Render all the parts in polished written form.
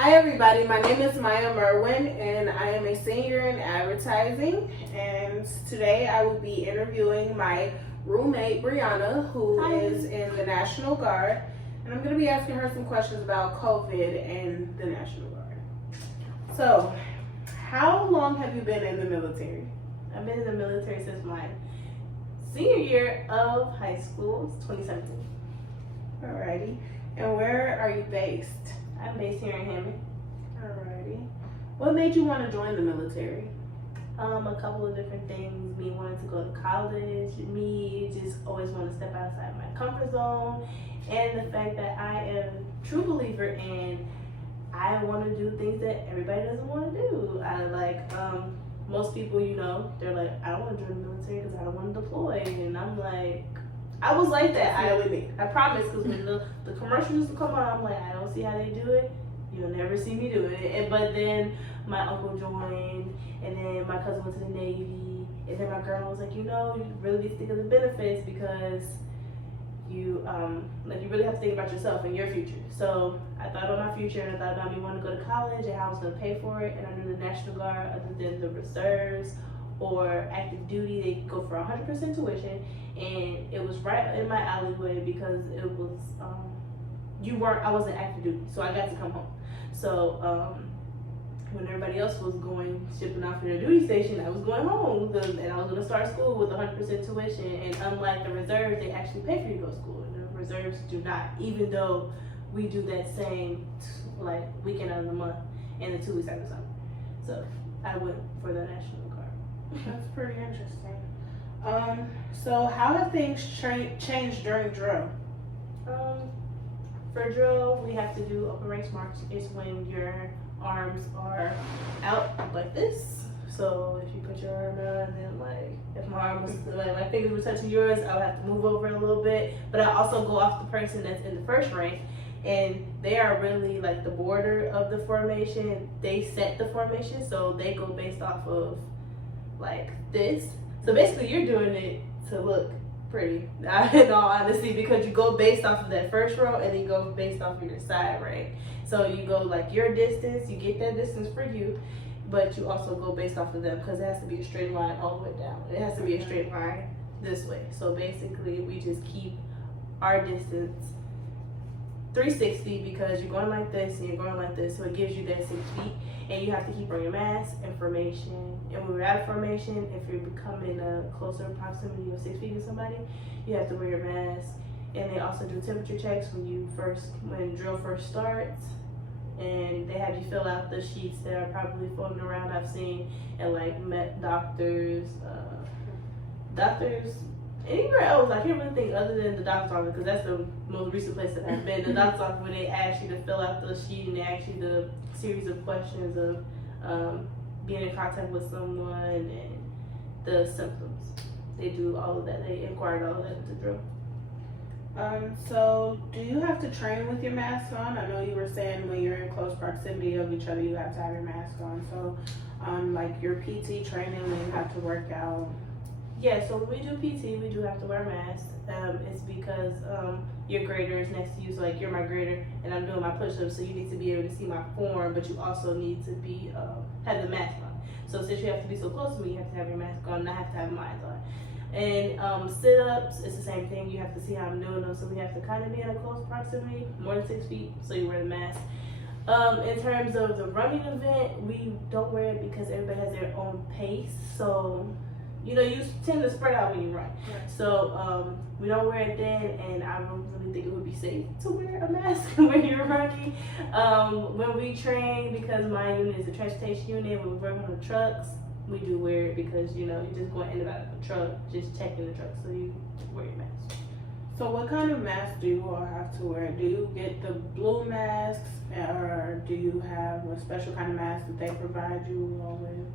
Hi everybody, my name is Maya Merwin and I am a senior in advertising, and today I will be interviewing my roommate Brianna, who Hi. is in the National Guard, and I'm going to be asking her some questions about COVID and the National Guard. So, how long have you been in the military? I've been in the military since my senior year of high school, 2017. Alrighty, and where are you based? I'm based here in Hammond. Alrighty. What made you want to join the military? A couple of different things. Me wanting to go to college, me just always want to step outside my comfort zone, and the fact that I am a true believer in I want to do things that everybody doesn't want to do. I like most people, they're like, I don't want to join the military because I don't want to deploy, and I'm like, I was like that. I promise, because when the commercials used to come on, I'm like, I don't see how they do it. You'll never see me do it. But then my uncle joined, and then my cousin went to the Navy, and then my girl was like, you really need to think of the benefits because you really have to think about yourself and your future. So I thought about my future, and I thought about me wanting to go to college and how I was going to pay for it. And I knew the National Guard, other than the reserves or active duty, they go for 100% tuition, and it was right in my alleyway because it was I wasn't active duty, so I got to come home. So when everybody else was shipping off to their duty station, I was going home, and I was going to start school with 100% tuition. And unlike the reserves, they actually pay for you to go to school, and the reserves do not, even though we do that same weekend out of the month and the 2 weeks out of the summer. So I went for the National Guard. That's pretty interesting. So how have things changed during drill? For drill, we have to do open range march. It's when your arms are out like this. So if you put your arm out, and then if my arm was my fingers were touching yours, I would have to move over a little bit. But I also go off the person that's in the first rank, and they are really like the border of the formation. They set the formation, so they go based off of like this. So basically, you're doing it to look pretty, in all honesty, because you go based off of that first row, and then you go based off of your side rank. So you go like your distance, you get that distance for you, but you also go based off of them because it has to be a straight line all the way down. It has to be a straight line this way. So basically, we just keep our distance 360 because you're going like this and you're going like this, so it gives you that 6 feet, and you have to keep on your mask and formation. And when we're out of formation, if you're becoming a closer proximity of 6 feet to somebody, you have to wear your mask. And they also do temperature checks when drill first starts, and they have you fill out the sheets that are probably floating around. I've seen at doctors, anywhere else. I can't really think other than the doctor's office, because that's the most recent place that I've been. The doctor's office, when they ask you to fill out the sheet and they ask you the series of questions of being in contact with someone and the symptoms. They do all of that. They inquired all of that into drill. So do you have to train with your mask on? I know you were saying when you're in close proximity of each other, you have to have your mask on. So like your PT training, when you have to work out. Yeah, so when we do PT, we do have to wear masks. It's because your grader is next to you, so you're my grader, and I'm doing my push-ups, so you need to be able to see my form, but you also need to be have the mask on. So since you have to be so close to me, you have to have your mask on, and I have to have mine on. And sit-ups, it's the same thing. You have to see how I'm doing them, so we have to kind of be in a close proximity, more than 6 feet, so you wear the mask. In terms of the running event, we don't wear it because everybody has their own pace, so you tend to spread out when you run. Right. So we don't wear it then, and I don't really think it would be safe to wear a mask when you're running. When we train, because my unit is a transportation unit, when we work on the trucks, we do wear it because you're just going in and out of the truck, just checking the truck, so you wear your mask. So what kind of mask do you all have to wear? Do you get the blue masks, or do you have a special kind of mask that they provide you all with?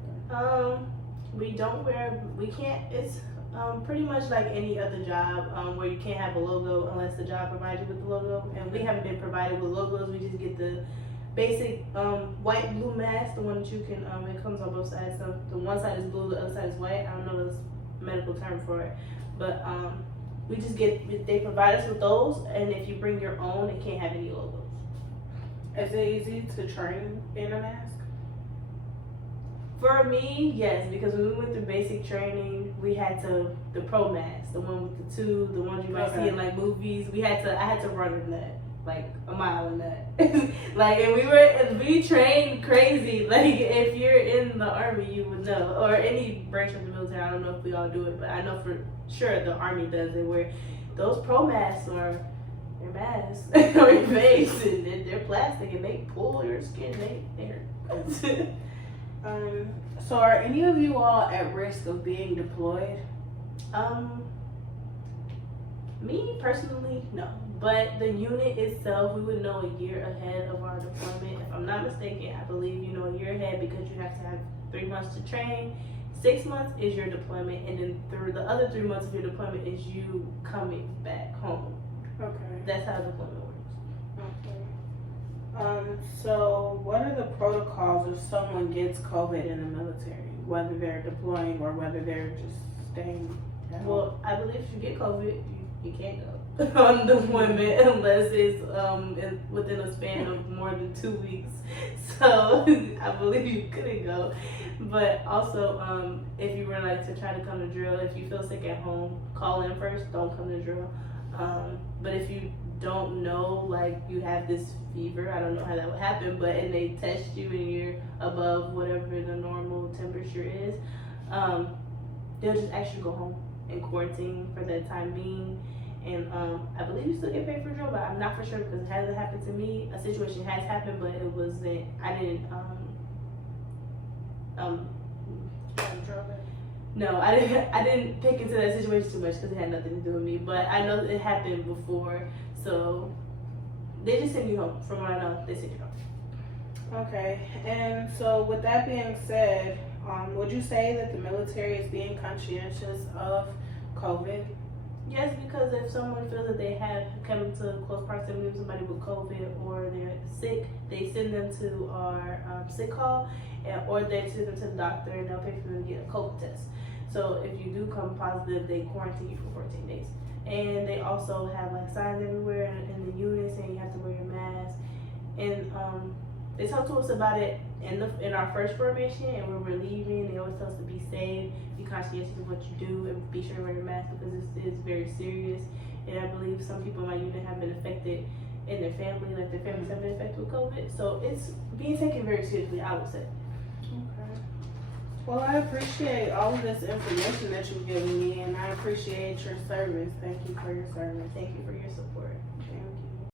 We don't wear, we can't, it's pretty much like any other job where you can't have a logo unless the job provides you with the logo. And we haven't been provided with logos. We just get the basic white blue mask, the one that you can, it comes on both sides. So the one side is blue, the other side is white. I don't know the medical term for it. But we just get, they provide us with those. And if you bring your own, it can't have any logos. Is it easy to train in a mask? For me, yes, because when we went through basic training, we had the pro mask, the one with the tube, the ones you might see in like movies. I had to run in that, like a mile in that. Like, and we trained crazy. Like, if you're in the army, you would know, or any branch of the military. I don't know if we all do it, but I know for sure the army does it. Where those pro masks are your masks on your face, and they're plastic, and they pull your skin. They hurt. So are any of you all at risk of being deployed? Me personally, no. But the unit itself, we would know a year ahead of our deployment. If I'm not mistaken, I believe you know a year ahead because you have to have 3 months to train. 6 months is your deployment, and then through the other 3 months of your deployment is you coming back home. Okay. That's how the deployment works. So what are the protocols if someone gets COVID in the military, whether they're deploying or whether they're just staying at home? Well, I believe if you get COVID, you can't go on deployment unless it's within a span of more than 2 weeks. So I believe you couldn't go. But also, if you were like to try to come to drill, if you feel sick at home, call in first. Don't come to drill. But if you don't know, like you have this fever, I don't know how that would happen, but and they test you and you're above whatever the normal temperature is, they'll just ask you to go home and quarantine for that time being. And I believe you still get paid for drill, but I'm not for sure because it hasn't happened to me. A situation has happened, but it wasn't. I didn't. No, I didn't pick into that situation too much because it had nothing to do with me. But I know that it happened before, so they just send you home. From what I know, they send you home. Okay, and so with that being said, would you say that the military is being conscientious of COVID? Yes, because if someone feels that they have come into close proximity with somebody with COVID or they're sick, they send them to our sick call, or they send them to the doctor and they'll pay for them to get a COVID test. So if you do come positive, they quarantine you for 14 days. And they also have like signs everywhere in the unit saying you have to wear your mask. And they talked to us about it in our first formation, and when we're leaving, they always tell us to be safe, be conscientious of what you do, and be sure to wear your mask because this is very serious. And I believe some people in my unit have been affected in their family, like their families have been affected with COVID. So it's being taken very seriously, I would say. Okay. Well, I appreciate all of this information that you've given me, and I appreciate your service. Thank you for your service. Thank you for your support.